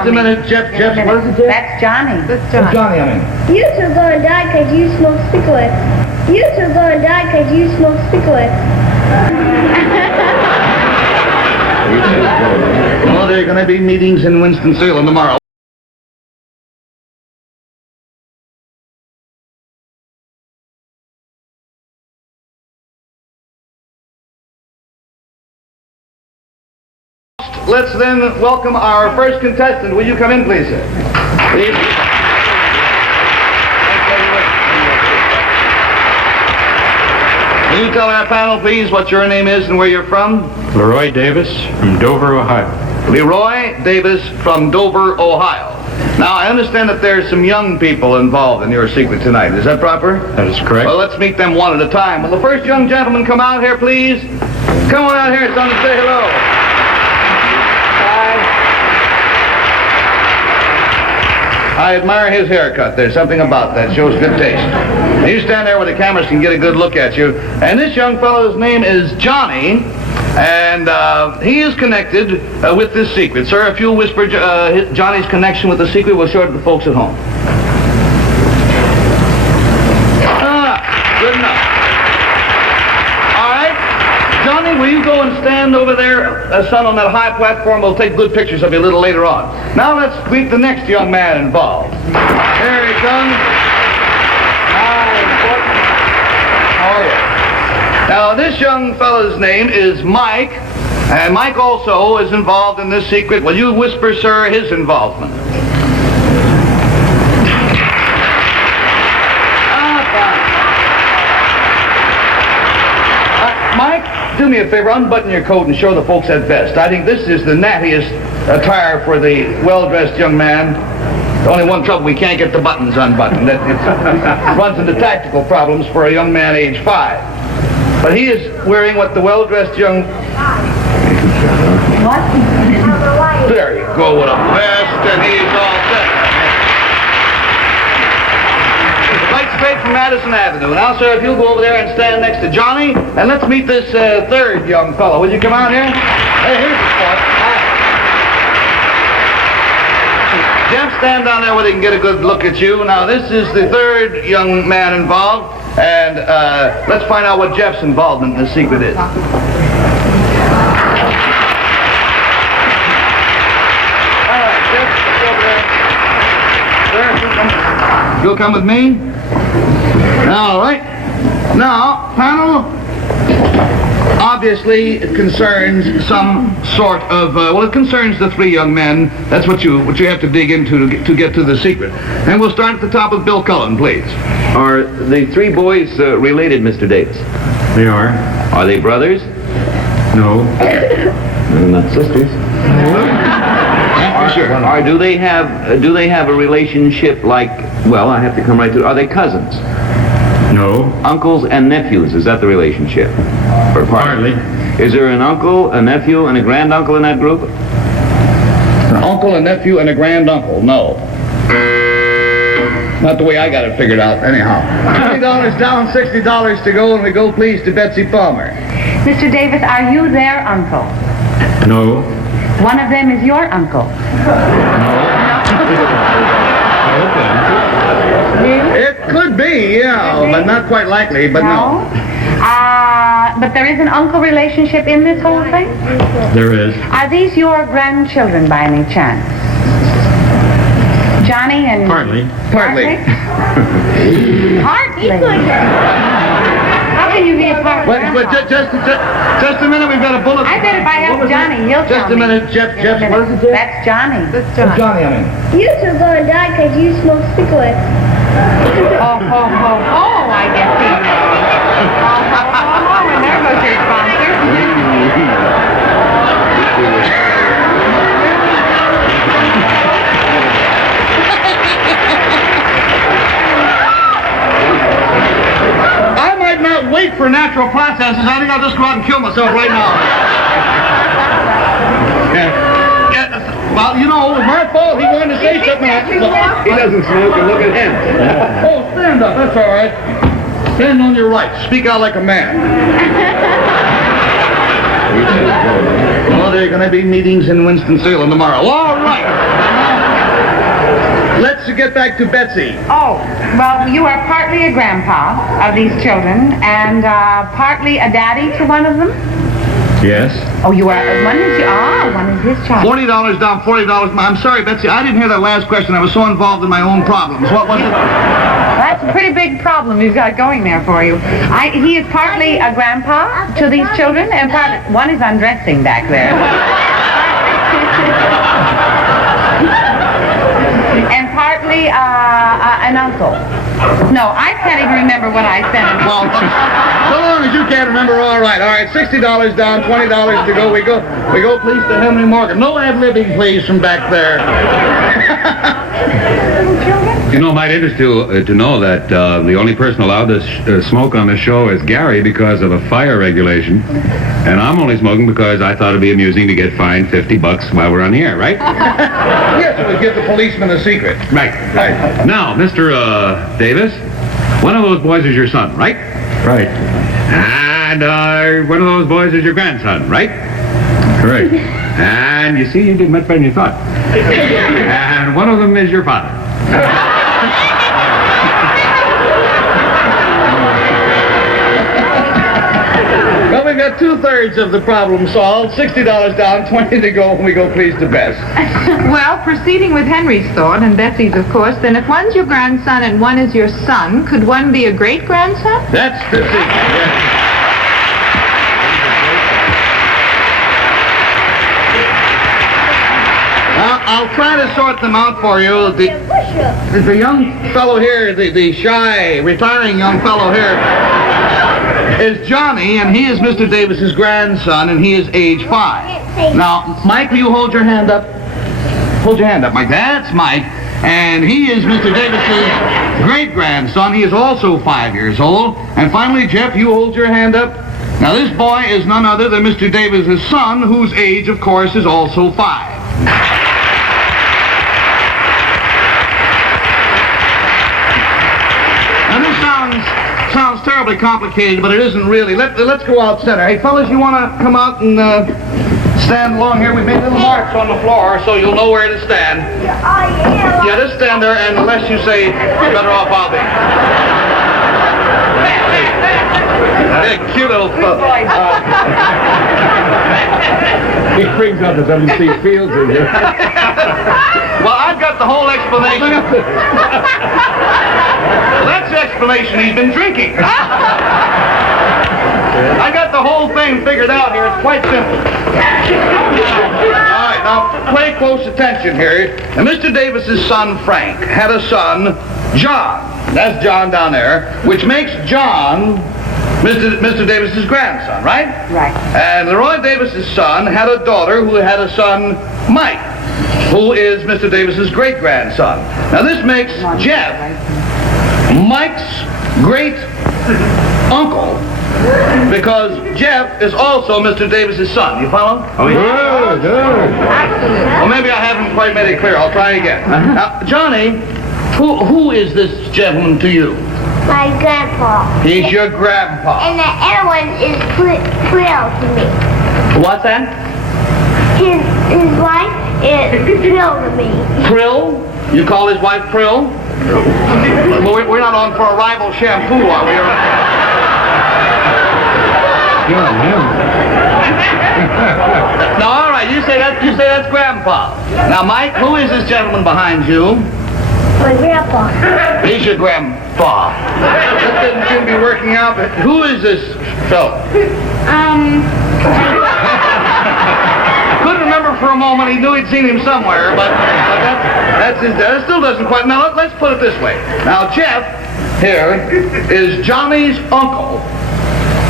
Just a minute, Jeff, what is it, Jeff? That's Johnny. That's Johnny, I mean. You two gonna die because you smoke cigarettes. You two gonna die because you smoke cigarettes. Well, there are going to be meetings in Winston-Salem tomorrow. Let's then welcome our first contestant. Will you come in, please, sir? Please. Will you tell our panel, please, what your name is and where you're from? Leroy Davis from Dover, Ohio. Leroy Davis from Dover, Ohio. Now, I understand that there's some young people involved in your secret tonight. Is that proper? That is correct. Well, let's meet them one at a time. Will the first young gentleman come out here, please? Come on out here, son, and say hello. I admire his haircut. There's something about that. Shows good taste. You stand there where the cameras can get a good look at you. And this young fellow's name is Johnny, and he is connected with this secret. Sir, if you'll whisper Johnny's connection with the secret, we'll show it to the folks at home. Good enough. All right. Johnny, will you go and stand over there, son, on that high platform? We'll take good pictures of you a little later on. Now let's meet the next young man involved. Here he comes. How are you? Now, this young fellow's name is Mike, and Mike also is involved in this secret. Will you whisper, sir, his involvement? Mike, do me a favor, unbutton your coat and show the folks that vest. I think this is the nattiest attire for the well-dressed young man. The only one trouble, we can't get the buttons unbuttoned. It runs into tactical problems for a young man age 5. But he is wearing what the well-dressed young... What? There you go with a vest, and he's all set. Right straight from Madison Avenue. Now, sir, if you'll go over there and stand next to Johnny, and let's meet this third young fellow. Will you come out here? Hey, here's the spot. Jeff, stand down there where they can get a good look at you. Now, this is the third young man involved, and let's find out what Jeff's involvement in the secret is. All right, Jeff, go over there. Sir, you'll come with me? All right. Now, panel, obviously it concerns some sort of, well, it concerns the three young men. That's what you have to dig into to get to the secret. And we'll start at the top with Bill Cullen, please. Are the three boys related, Mr. Davis? They are. Are they brothers? No. They're not sisters. Sure. Or do they have a relationship like, well, I have to come right to it. Are they cousins? No. Uncles and nephews, is that the relationship? Or Hardly. Is there an uncle, a nephew, and a granduncle in that group? An uncle, a nephew, and a granduncle. No. Not the way I got it figured out, anyhow. $20 down, $60 to go, and we go, please, to Betsy Palmer. Mr. Davis, are you their uncle? No. One of them is your uncle. It could be, yeah, but not quite likely, but no. But there is an uncle relationship in this whole thing? There is. Are these your grandchildren by any chance? Johnny and... Partly. Partly. Partly? How can you be a part? But just a minute, we've got a bullet. I bet if I ask Johnny, he'll tell me. Just a minute, Jeff, what is it, Jeff? That's Johnny. Johnny, I mean. You two gonna die because you smoke cigarettes. Oh, I guess he and there goes your sponsor. I might not wait for natural processes. I think I'll just go out and kill myself right now. Well, you know, it was my fault. He wanted to say something. He doesn't smoke, and look at him. Oh, stand up. That's all right. Stand on your right. Speak out like a man. Well, there are going to be meetings in Winston-Salem tomorrow. All right. Let's get back to Betsy. Oh, well, you are partly a grandpa of these children and partly a daddy to one of them? Yes. Oh, you are. One is his child. $40 down, $40. I'm sorry, Betsy, I didn't hear that last question. I was so involved in my own problems. What was it? That's a pretty big problem you've got going there for you. He is partly a grandpa to these children, and one is undressing back there. And partly an uncle. No, I can't even remember what I said. Well, so long as you can't remember, all right. All right, $60 down, $20 to go. We go, please, to Henry Morgan. No ad-libbing, please, from back there. You know, it might interest you to know that the only person allowed to smoke on this show is Garry because of a fire regulation. And I'm only smoking because I thought it'd be amusing to get fined $50 while we're on the air, right? Yes, it would give the policeman a secret. Right. Now, Mr. Davis, one of those boys is your son, right? Right. And one of those boys is your grandson, right? Correct. And you see, you did much better than you thought. And one of them is your father. Well, we've got 2/3 of the problem solved. $60 down, 20 to go, and we go, please, to Bess. Well, proceeding with Henry's thought, and Betsy's, of course, then if one's your grandson and one is your son, could one be a great-grandson? That's the secret. Yes. I'll try to sort them out for you. The young fellow here, the shy, retiring young fellow here, is Johnny, and he is Mr. Davis's grandson, and he is age 5. Now, Mike, will you hold your hand up? Hold your hand up, Mike. That's Mike. And he is Mr. Davis's great-grandson. He is also 5 years old. And finally, Jeff, you hold your hand up. Now, this boy is none other than Mr. Davis's son, whose age, of course, is also 5. Sounds terribly complicated, but it isn't really. Let's go out center. Hey, fellas, you want to come out and stand along here? We made little marks on the floor, so you'll know where to stand. Yeah, just stand there, and unless you say you're better off, I'll be. Hey, cute little fellow. He brings out the W.C. Fields in here. Well, I've got the whole explanation. Well, that's the explanation. He's been drinking. I got the whole thing figured out here. It's quite simple. All right, now pay close attention here. And Mr. Davis's son, Frank, had a son, John. That's John down there, which makes John Mr. Davis's grandson, right? Right. And Leroy Davis's son had a daughter who had a son, Mike, who is Mr. Davis's great-grandson. Now this makes Jeff Mike's great-uncle, because Jeff is also Mr. Davis's son. You follow? Oh, yeah. Good. Well, maybe I haven't quite made it clear. I'll try again. Now, Johnny, who is this gentleman to you? My grandpa. He's your grandpa. And the other one is Prill to me. What's that? His wife is Prill to me. Prill? You call his wife Prill? Well, we're not on for a rival shampoo, are we? No, all right. You say that's Grandpa. Now, Mike, who is this gentleman behind you? My grandpa. He's your grandpa. That doesn't seem to be working out. But who is this fellow? Couldn't remember for a moment. He knew he'd seen him somewhere, but that still doesn't quite. Now let's put it this way. Now Jeff here is Johnny's uncle.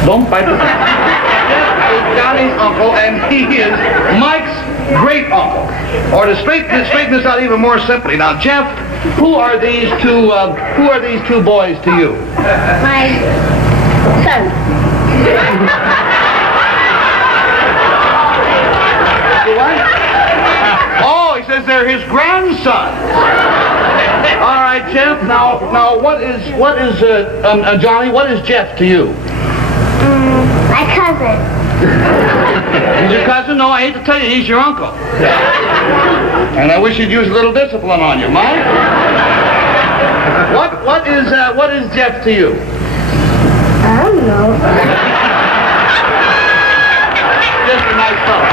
Don't bite the Jeff is Johnny's uncle, and he is Mike's great uncle. Or to straighten this out even more simply. Now Jeff, who are these two boys to you? My son. Oh, he says they're his grandson. All right, Jeff. Now, what is Johnny? What is Jeff to you? My cousin. He's your cousin? No, I hate to tell you, he's your uncle. And I wish you'd use a little discipline on you, Mike. What is Jeff to you? I don't know. Just a nice fellow.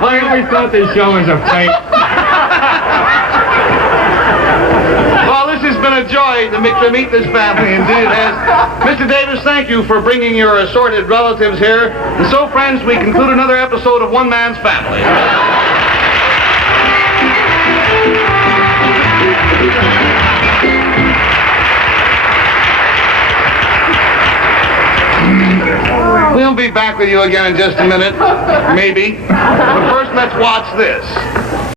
I always thought this show was a fake. Well, this has been a joy to meet this family. Indeed it has. Mr. Davis, thank you for bringing your assorted relatives here. And so, friends, we conclude another episode of One Man's Family. We'll be back with you again in just a minute, maybe. But first, let's watch this.